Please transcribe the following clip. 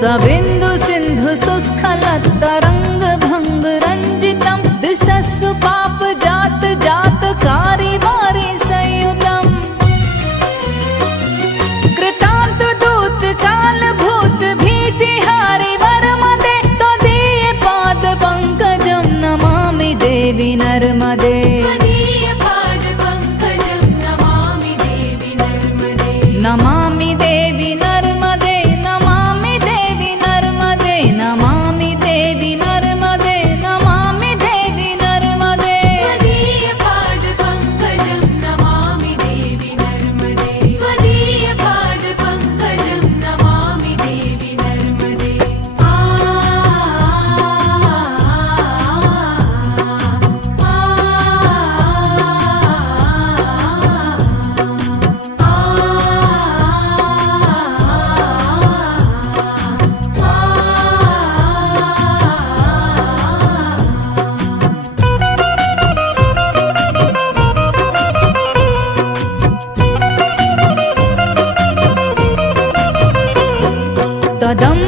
सबिन्दु सिन्धु सुस्खलत्तरङ्ग भङ्ग रञ्जितं द्विषस्सु पाप जात जात कारी वारि संयुतम् कृतान्त दूत काल भूत भीतिहारि वरमदे त्वदीय पाद पंकजं नमामि देवी नर्मदे नमामि देवी नर्मदे नमामि देवी नर्मदे नमामि देवी नर्मदे नमामि देवी नर्मदे त्वदीय पाद पंकजं नमामि देवी नर्मदे त्वदीय पाद पंकजं नमामि देवी नर्मदे तदं